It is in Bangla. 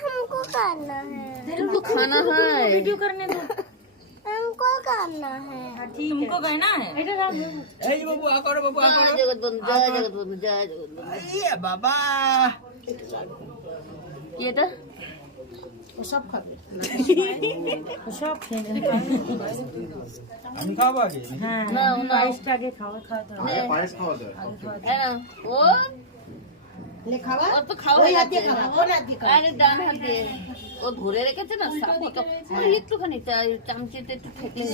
हमको करना है, तुमको खाना है, वीडियो करने दो, हमको करना है। तुमको कहना है। এই বাবু আ করো বাবু আ করো जय जगत बंधु, जय जगत बंधु, जय जगत बंधु। এই বাবা ये तो सब खाবে, सब খেয়ে আমি খাবো আগে হ্যাঁ না, না। পায়েসটা আগে খাওয়াতে হবে। পায়েস খাওয়া যায়। है ना वो ले খাওয়া और तो खाओ ওই হাত जाते দিয়ে हैं। খাওয়া, ওর হাত দিয়ে খাওয়া। আরে ডান হাত দিয়ে ও ধরে রেখেছে না সাপোর্ট একটুখানি চামচিতে একটু ঠেকলে